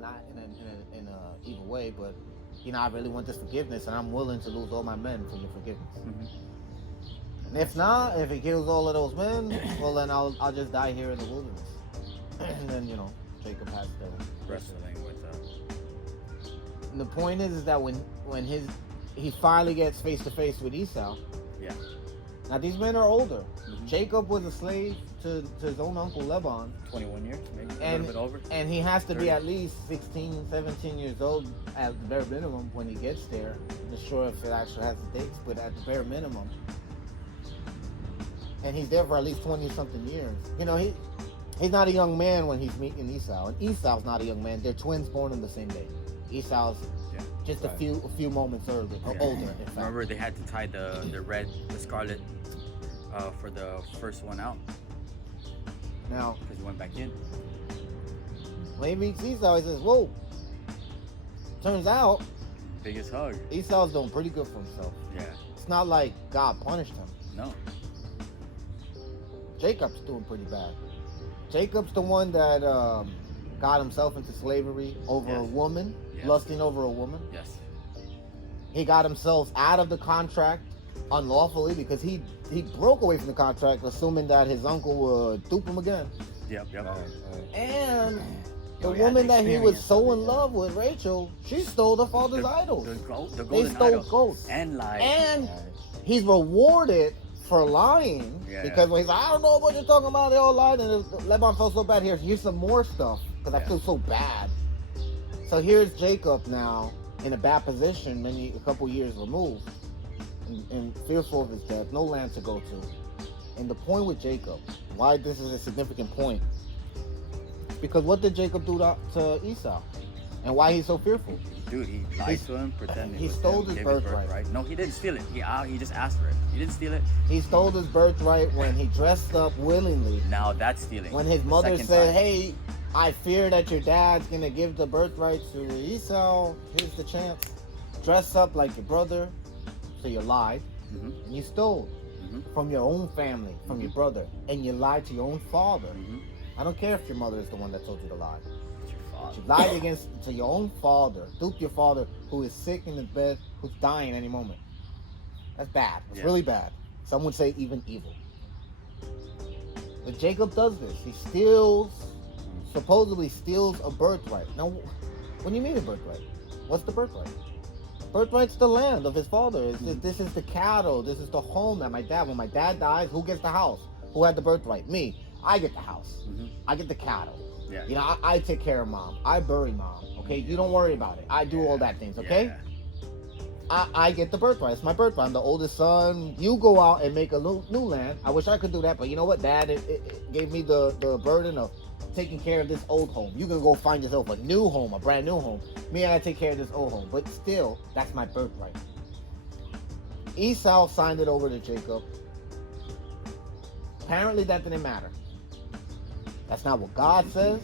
not in a evil way, but I really want this forgiveness, and I'm willing to lose all my men for your forgiveness. And if not, if he kills all of those men, well then I'll just die here in the wilderness. And then Jacob has to Wrestling with And the point is that when he finally gets face to face with Esau. Yeah. Now these men are older. Jacob was a slave to his own uncle Laban. 21 years, maybe a And, little bit over. and he has to 30. be at least 16, 17 years old at the bare minimum when he gets there. I'm not sure if it actually has the dates, but at the bare minimum. And he's there for at least 20 something years. He's not a young man when he's meeting Esau. And Esau's not a young man. They're twins born on the same day. Esau's just a few moments older. In fact. Remember, they had to tie the scarlet for the first one out Now, because he went back in. when he meets Esau, he says, whoa. Turns out, Biggest hug. Esau's doing pretty good for himself. Yeah. It's not like God punished him. No. Jacob's doing pretty bad. Jacob's the one that got himself into slavery over a woman, lusting over a woman. Yes. He got himself out of the contract unlawfully because he broke away from the contract, assuming that his uncle would dupe him again. Yep. And the he had woman the that he was experience so of in it, love with, Rachel, she stole the father's idols. The They golden stole idol. goats. And lied. And he's rewarded for lying because when he's like, I don't know what you're talking about, they all lied, and Laban felt so bad. Here's some more stuff because I feel so bad. So here's Jacob now in a bad position, a couple years removed, and fearful of his death, no land to go to. And the point with Jacob, why this is a significant point, because what did Jacob do to Esau, and why he's so fearful? Dude, he lied to him, pretended he it was stole him, his gave birthright. No, he didn't steal it. He just asked for it. He didn't steal it. He stole his birthright when he dressed up willingly. Now that's stealing. When his The mother second said, time. hey, I fear that your dad's gonna give the birthright to Esau. Here's the chance. Dress up like your brother. So you lied. Mhm. And you stole from your own family, from your brother. And you lied to your own father. I don't care if your mother is the one that told you to lie. It's your fault. You lied to your own father. Duped your father who is sick in his bed, who's dying any moment. That's bad. It's really bad. Some would say even evil. But Jacob does this. He supposedly steals a birthright. Now, when you mean a birthright, what's the birthright? Birthright's the land of his father. This is the cattle. This is the home that when my dad dies, who gets the house? Who had the birthright? Me. I get the house. I get the cattle. Yeah. I take care of mom. I bury mom. Okay, you don't worry about it. I do all that things. Okay. Yeah. I get the birthright. It's my birthright. I'm the oldest son. You go out and make a new land. I wish I could do that, but you know what, Dad? It gave me the burden of taking care of this old home. You can go find yourself a new home, a brand new home. Me, I gotta take care of this old home. But still, that's my birthright. Esau signed it over to Jacob. Apparently, that didn't matter. That's not what God says,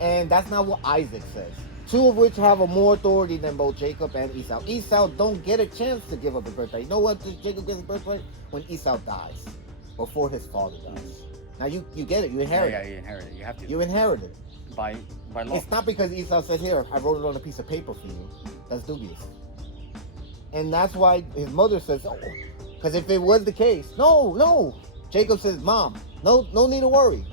and that's not what Isaac says. Two of which have a more authority than both Jacob and Esau. Esau don't get a chance to give up the birthright. You know what Jacob gets his birthright? When Esau dies. Before his father dies. Now you get it. You inherit Yeah, it. you inherit it. You have to. You inherit it. By law. It's not because Esau says, here, I wrote it on a piece of paper for you. That's dubious. And that's why his mother says, oh, because if it was the case, no. Jacob says, Mom, no need to worry.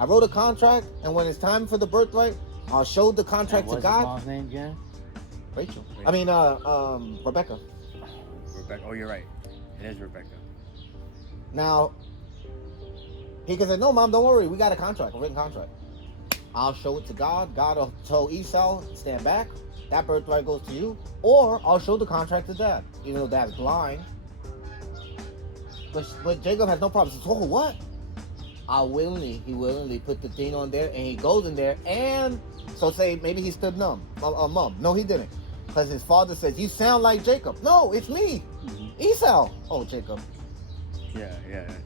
I wrote a contract, and when it's time for the birthright, I'll show the contract to God. What's his mom's name again? Rachel. I mean, Rebecca. Rebecca. Oh, you're right. It is Rebecca. Now, he can say, no, Mom, don't worry. We got a written contract. I'll show it to God. God will tell Esau, stand back. That birthright goes to you. Or I'll show the contract to Dad, even though Dad's blind. But Jacob has no problem. He says, oh, what? He willingly put the thing on there, and he goes in there, and so say maybe he stood mum. No, he didn't, because his father says, you sound like Jacob. No, it's me, Esau. Oh, Jacob. Yeah.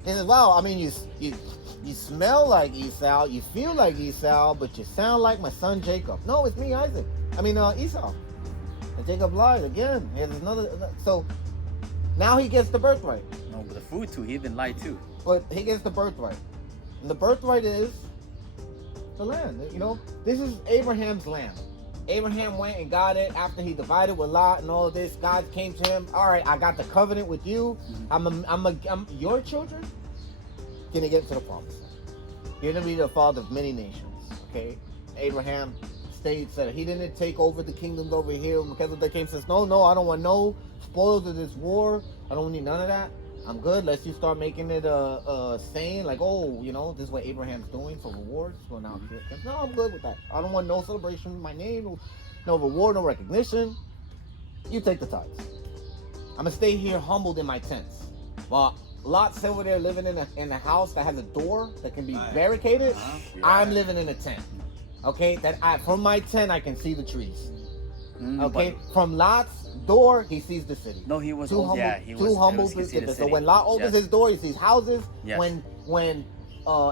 He says, wow, I mean, you smell like Esau, you feel like Esau, but you sound like my son Jacob. No, it's me, Esau. And Jacob lied again. Here's another. So now he gets the birthright. No, but the food too. He even lied too. But he gets the birthright. And the birthright is the land. You know, this is Abraham's land. Abraham went and got it after he divided with Lot and all of this. God came to him. All right, I got the covenant with you. I'm your children. Gonna get to the promise. You're gonna be the father of many nations. Okay, Abraham states that he didn't take over the kingdoms over here. Because the king says, no, I don't want no spoils of this war. I don't need none of that. I'm good. Let's you start making it a saying like, oh, you know, this is what Abraham's doing for rewards. Going out here. No, I'm good with that. I don't want no celebration with my name, no reward, no recognition. You take the tithes. I'm gonna stay here humbled in my tents. While Lot's over there living in a house that has a door that can be barricaded. I'm living in a tent. Okay, from my tent I can see the trees. Okay, from Lot's door he sees the city. No, he was too humble to get this. So when Lot opens his door, he sees houses. Yes. When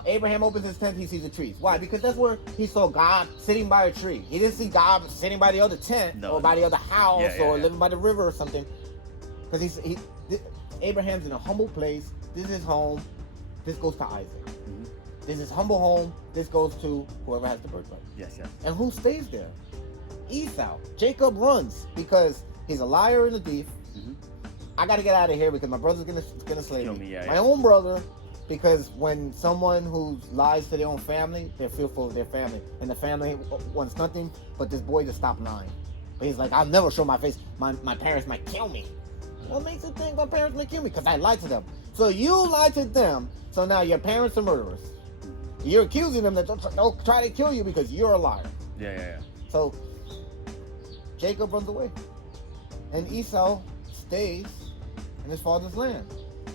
Abraham opens his tent, he sees the trees. Why? Because that's where he saw God sitting by a tree. He didn't see God sitting by the other tent or by the other house or living by the river or something. Because Abraham's in a humble place. This is his home. This goes to Isaac. This is humble home. This goes to whoever has the birthright. Yes. And who stays there? Esau. Jacob runs because he's a liar and a thief. I got to get out of here because my brother's gonna slay me. My own brother, because when someone who lies to their own family, they're fearful of their family, and the family wants nothing but this boy to stop lying. But he's like, I'll never show my face. My parents might kill me. What makes you think my parents may kill me? Because I lied to them. So you lied to them. So now your parents are murderers. You're accusing them that they'll try to kill you because you're a liar. Yeah. So Jacob runs away, and Esau stays in his father's land.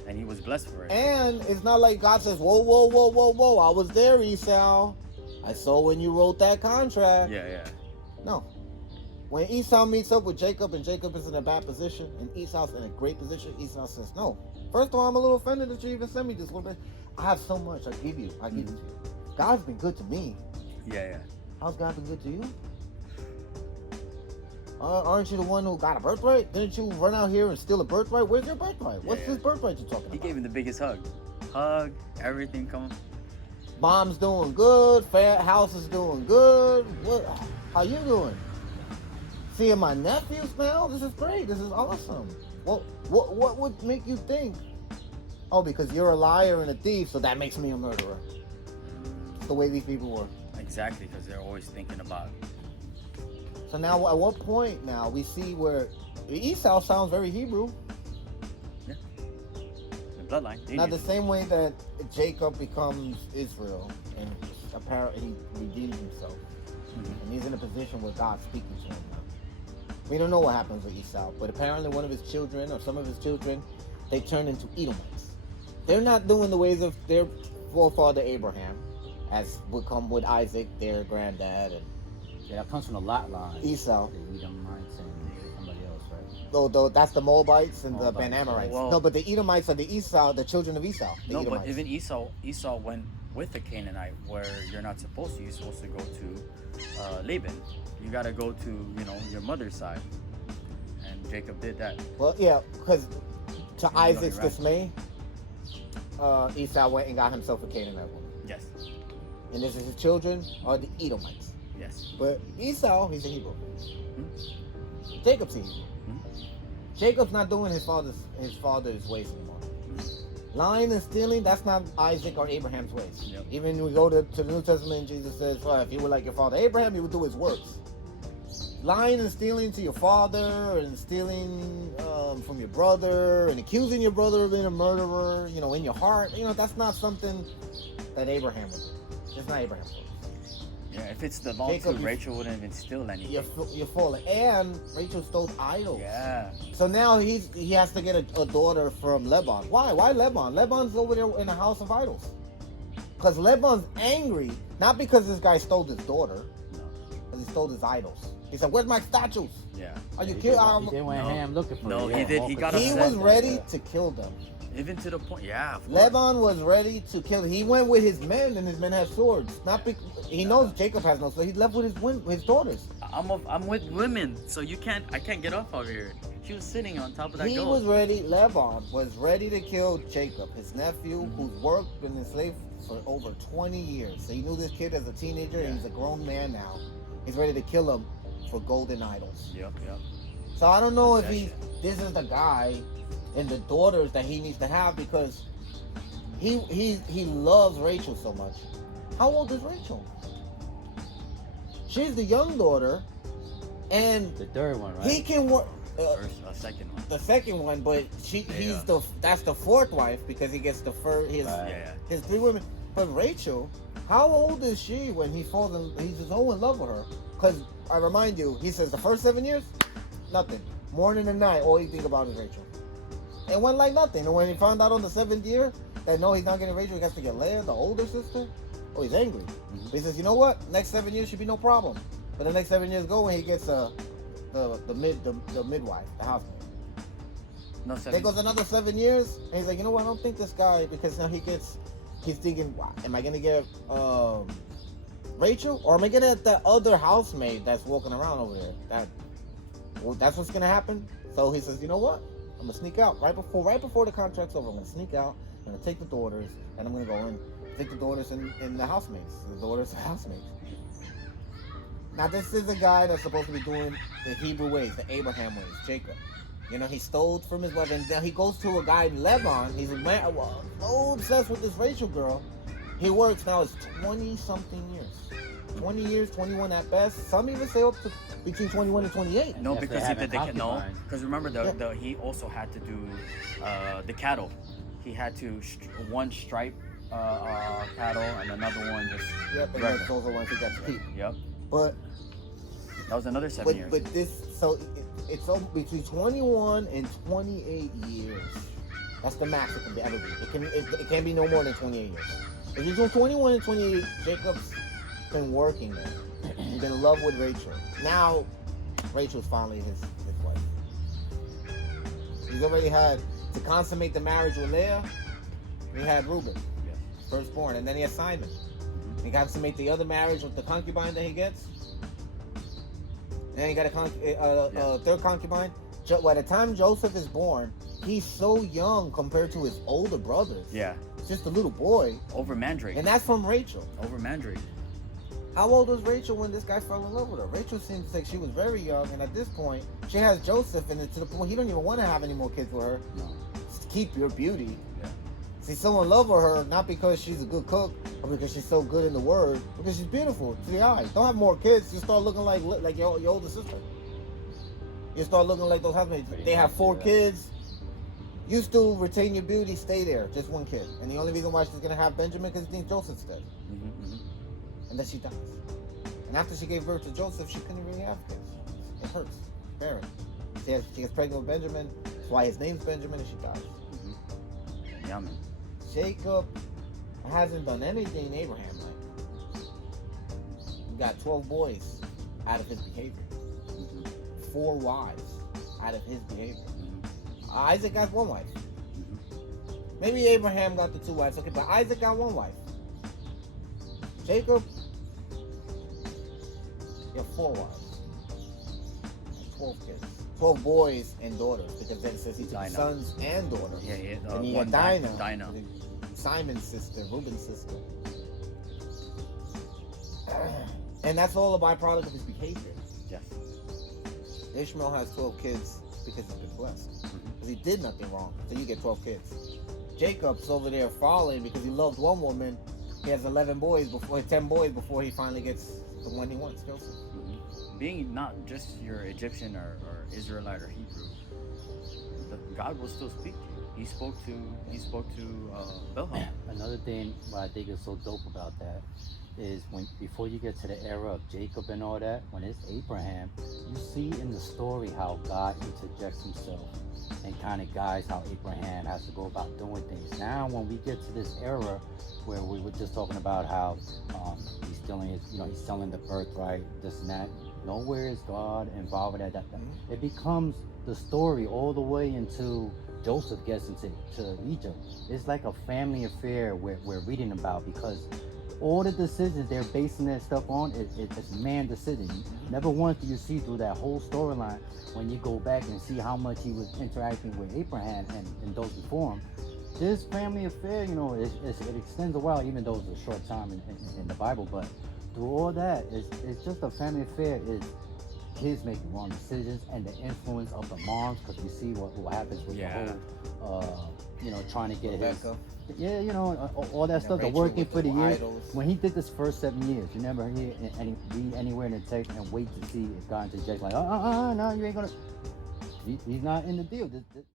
And he was blessed for it. And it's not like God says, whoa, I was there, Esau. I saw when you wrote that contract. Yeah. No. When Esau meets up with Jacob, and Jacob is in a bad position, and Esau's in a great position, Esau says, no. First of all, I'm a little offended that you even sent me this little bit. I have so much. I give it to you. God's been good to me. Yeah. How's God been good to you? Aren't you the one who got a birthright? Didn't you run out here and steal a birthright? Where's your birthright? What's this birthright you're talking about? He gave him the biggest hug, everything coming. Mom's doing good. House is doing good. How you doing? Seeing my nephews now? This is great. This is awesome. What would make you think? Oh, because you're a liar and a thief, so that makes me a murderer. It's the way these people work. Exactly, because they're always thinking about it. So now, at what point now we see where Esau sounds very Hebrew? Yeah. The bloodline. Now the same way that Jacob becomes Israel, and apparently he redeems himself, and he's in a position where God's speaking to him now. We don't know what happens with Esau, but apparently one of his children, or some of his children, they turn into Edomites. They're not doing the ways of their forefather Abraham, as would come with Isaac, their granddad, and that comes from the Lot line. Esau. The Edomites and somebody else, right? Though that's the Moabites and the Ben-Amorites. Well, no, but the Edomites are the children of Esau. But even Esau went with the Canaanite where you're not supposed to. You're supposed to go to Laban. You got to go to your mother's side, and Jacob did that. Well, yeah, because to Isaac's dismay, Esau went and got himself a Canaanite woman. Yes. And this is his children are the Edomites. Yes. But Esau, he's a Hebrew. Jacob's a Hebrew. Jacob's not doing his father's ways anymore. Lying and stealing, that's not Isaac or Abraham's ways. Yep. Even when we go to the New Testament, Jesus says, well, if you were like your father Abraham, you would do his works. Lying and stealing to your father, and stealing from your brother, and accusing your brother of being a murderer, in your heart, that's not something that Abraham would do. It's not Abraham's ways. Yeah, if it's the long to Rachel wouldn't even steal anything. You're falling. And Rachel stole idols. Yeah. So now he has to get a daughter from Laban. Why? Why Laban? Laban's over there in the house of idols. Because Laban's angry, not because this guy stole his daughter, because he stole his idols. He said, "Where's my statues? Yeah. Are you kidding?" He didn't went ham looking for No, them. he did. He got He upset. was ready to kill them. Even to the point, yeah. Laban was ready to kill. He went with his men, and his men had swords. He knows Jacob has no, so he left with his daughters. I'm with women, so I can't get off over here. She was sitting on top of that Laban was ready to kill Jacob, his nephew, who's worked in the for over 20 years. So he knew this kid as a teenager. Yeah. He's a grown man now. He's ready to kill him for golden idols. Yep. So I don't know if Possession. this is the guy and the daughters that he needs to have, because he loves Rachel so much. How old is Rachel? She's the young daughter, and The third one, right? he can work. Second one. The second one, but that's the fourth wife, because he gets the first Right. Yeah. his 3 women. But Rachel, how old is she when he falls in? He's just so in love with her. Because I remind you, he says the first 7 years, nothing. Morning and night, all you think about is Rachel. It went like nothing. And when he found out on the 7th year that no, he's not getting Rachel, he has to get Leah, the older sister. Oh, he's angry. Mhm. But he says, you know what? Next 7 years should be no problem. But the next 7 years go when he gets the midwife, the housemaid. No, There 7. goes another 7 years, and he's like, you know what? I don't think this guy, because now he's thinking, wow, am I gonna get Rachel, or am I gonna get that other housemaid that's walking around over there? That's what's gonna happen. So he says, you know what? I'm gonna sneak out right before the contract's over. I'm gonna sneak out. I'm gonna take the daughters, and I'm gonna go in, take the daughters and the housemates. The daughters and housemaids. Now this is a guy that's supposed to be doing the Hebrew ways, the Abraham ways, Jacob. You know, he stole from his wife, and then he goes to a guy in Lebanon. He's so obsessed with this Rachel girl. He works now, it's 20-something years. 20 years, 21 at best. Some even say up to between 21 and 28. No, Yes, they because he have did it the no. occupied. Because remember, he also had to do the cattle. He had to one stripe cattle and another one just. Yep, and regular. that's those are the ones he got to keep. Yep. But That was another 7 years. But this, so it's between 21 and 28 years. That's the max it can ever be. It can be no more than 28 years. If you're doing 21 and 28, Jacob's been working there. He's been in love with Rachel. Now, Rachel's finally his wife. He's already had to consummate the marriage with Leah. He had Reuben, Yes. firstborn, and then he has Simon. He consummate the other marriage with the concubine that he gets. And then he got a third concubine. By the time Joseph is born, he's so young compared to his older brothers. Yeah. It's just a little boy. Over Mandrake. And that's from Rachel. Over Mandrake. How old was Rachel when this guy fell in love with her? Rachel seems like she was very young, and at this point, she has Joseph, and to the point he don't even want to have any more kids with her. No. Just keep your beauty. Yeah. He's so in love with her, not because she's a good cook, or because she's so good in the word, because she's beautiful to the eye. Don't have more kids, you start looking like your older sister. You start looking like those husbands. Pretty They have much, 4 yeah. kids. You still retain your beauty, stay there. Just 1 kid. And the only reason why she's gonna have Benjamin because she thinks Joseph's dead. And then she dies. And after she gave birth to Joseph, she couldn't really have kids. It hurts. Barren. She gets pregnant with Benjamin. That's why his name's Benjamin, and she dies. Yeah, man. Jacob hasn't done anything Abraham like. He got 12 boys out of his behavior. 4 wives out of his behavior. Isaac got 1 wife. Maybe Abraham got the 2 wives, okay, but Isaac got 1 wife. Jacob, you have 4 wives. 12 kids. 12 boys and daughters, because then it says he took Dinah. sons and daughters. Yeah, yeah. And he One had Dinah, Dinah. Simon's sister, Reuben's sister. And that's all a byproduct of his behavior. Yes. Ishmael has 12 kids because he's been blessed. Because he did nothing wrong. So you get 12 kids. Jacob's over there falling because he loved 1 woman. He has 10 boys before he finally gets the one he wants, Joseph. Being not just your Egyptian or Israelite or Hebrew, God will still speak to you. He spoke to Bilhah. Another thing what I think is so dope about that is before you get to the era of Jacob and all that, when it's Abraham, you see in the story how God interjects himself and kind of guides how Abraham has to go about doing things. Now, when we get to this era where we were just talking about how he's stealing he's selling the birthright, this and that. Nowhere is God involved in that. It becomes the story all the way into Joseph gets into Egypt. It's like a family affair we're reading about, because all the decisions they're basing that stuff on, it's man decision. Never once do you see through that whole storyline, when you go back and see how much he was interacting with Abraham and those before him, this family affair, you know, it extends a while, even though it's a short time in the Bible. But through all that, it's just a family affair. It's kids making wrong decisions and the influence of the moms, because we see what happens with the whole, you know, trying to get Rebecca. yeah, you know, all that stuff. They're Rachel working with for the the year. idols. When he did this first 7 years, you never hear read anywhere in the text and wait to see if God interjects like, no, you ain't gonna. He's not in the deal.